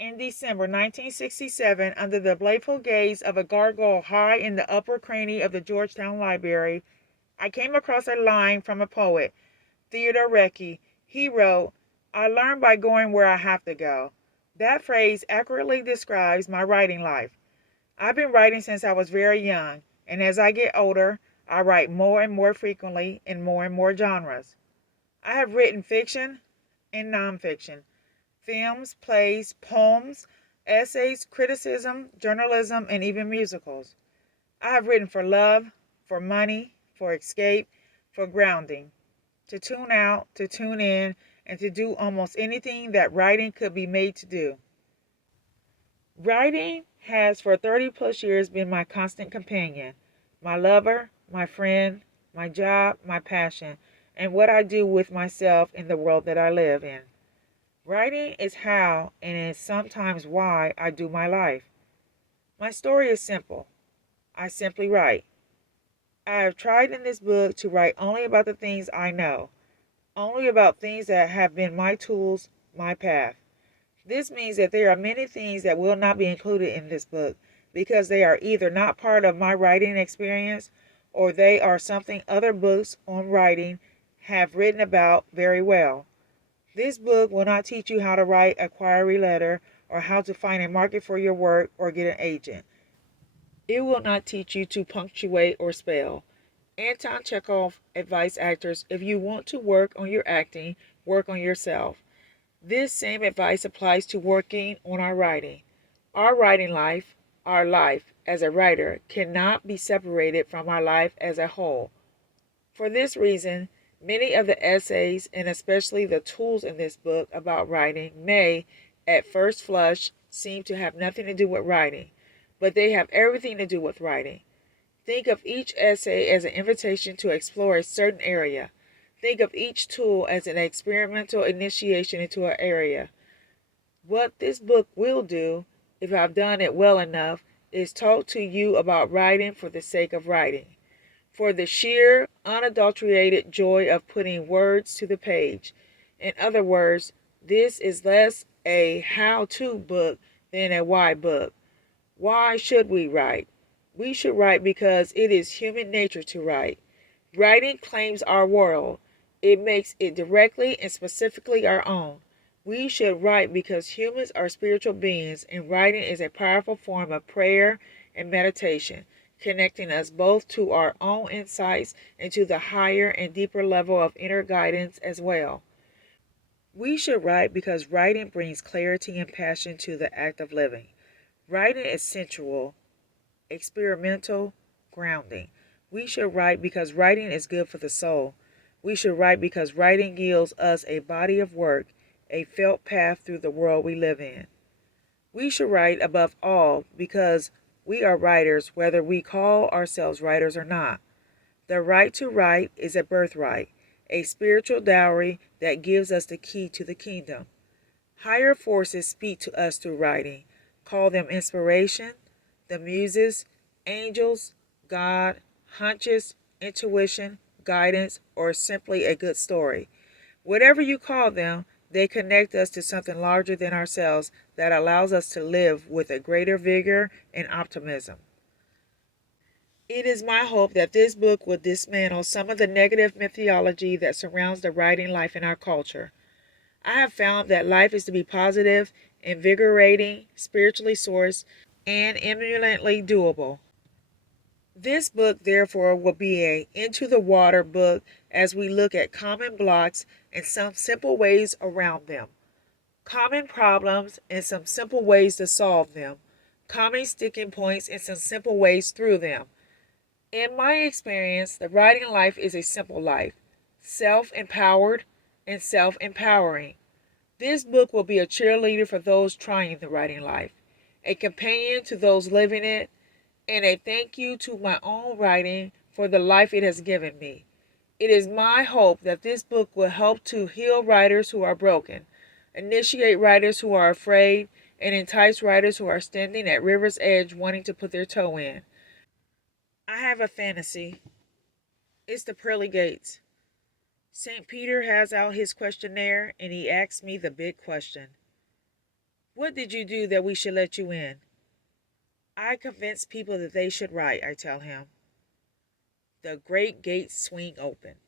In December 1967, under the baleful gaze of a gargoyle high in the upper cranny of the Georgetown Library, I came across a line from a poet, Theodore Recky. He wrote, "I learn by going where I have to go." That phrase accurately describes my writing life. I've been writing since I was very young, and as I get older, I write more and more frequently in more and more genres. I have written fiction and nonfiction, films, plays, poems, essays, criticism, journalism, and even musicals. I have written for love, for money, for escape, for grounding, to tune out, to tune in, and to do almost anything that writing could be made to do. Writing has for 30 plus years been my constant companion, my lover, my friend, my job, my passion, and what I do with myself in the world that I live in. Writing is how and is sometimes why I do my life. My story is simple. I simply write. I have tried in this book to write only about the things I know, only about things that have been my tools, my path. This means that there are many things that will not be included in this book because they are either not part of my writing experience or they are something other books on writing have written about very well. This book will not teach you how to write a query letter or how to find a market for your work or get an agent. It will not teach you to punctuate or spell. Anton Chekhov advised actors, if you want to work on your acting, work on yourself. This same advice applies to working on our writing. Our writing life, our life as a writer, cannot be separated from our life as a whole. For this reason, many of the essays and especially the tools in this book about writing may, at first flush, seem to have nothing to do with writing, but they have everything to do with writing. Think of each essay as an invitation to explore a certain area. Think of each tool as an experimental initiation into an area. What this book will do, if I've done it well enough, is talk to you about writing for the sake of writing, for the sheer, unadulterated joy of putting words to the page. In other words, this is less a how-to book than a why book. Why should we write? We should write because it is human nature to write. Writing claims our world. It makes it directly and specifically our own. We should write because humans are spiritual beings, and writing is a powerful form of prayer and meditation, connecting us both to our own insights and to the higher and deeper level of inner guidance as well. We should write because writing brings clarity and passion to the act of living. Writing is sensual, experimental, grounding. We should write because writing is good for the soul. We should write because writing yields us a body of work, a felt path through the world we live in. We should write above all because we are writers whether we call ourselves writers or not. The right to write is a birthright, a spiritual dowry that gives us the key to the kingdom. Higher forces speak to us through writing. Call them inspiration, the muses, angels, God, hunches, intuition, guidance, or simply a good story. Whatever you call them, they connect us to something larger than ourselves that allows us to live with a greater vigor and optimism. It is my hope that this book will dismantle some of the negative mythology that surrounds the writing life in our culture. I have found that life is to be positive, invigorating, spiritually sourced, and eminently doable. This book, therefore, will be a into the water book as we look at common blocks and some simple ways around them, common problems and some simple ways to solve them, common sticking points and some simple ways through them. In my experience, the writing life is a simple life, self-empowered and self-empowering. This book will be a cheerleader for those trying the writing life, a companion to those living it, and a thank you to my own writing for the life it has given me. It is my hope that this book will help to heal writers who are broken, initiate writers who are afraid, and entice writers who are standing at river's edge wanting to put their toe in. I have a fantasy. It's the pearly gates. St. Peter has out his questionnaire and he asks me the big question. What did you do that we should let you in? I convinced people that they should write, I tell him. The great gates swing open.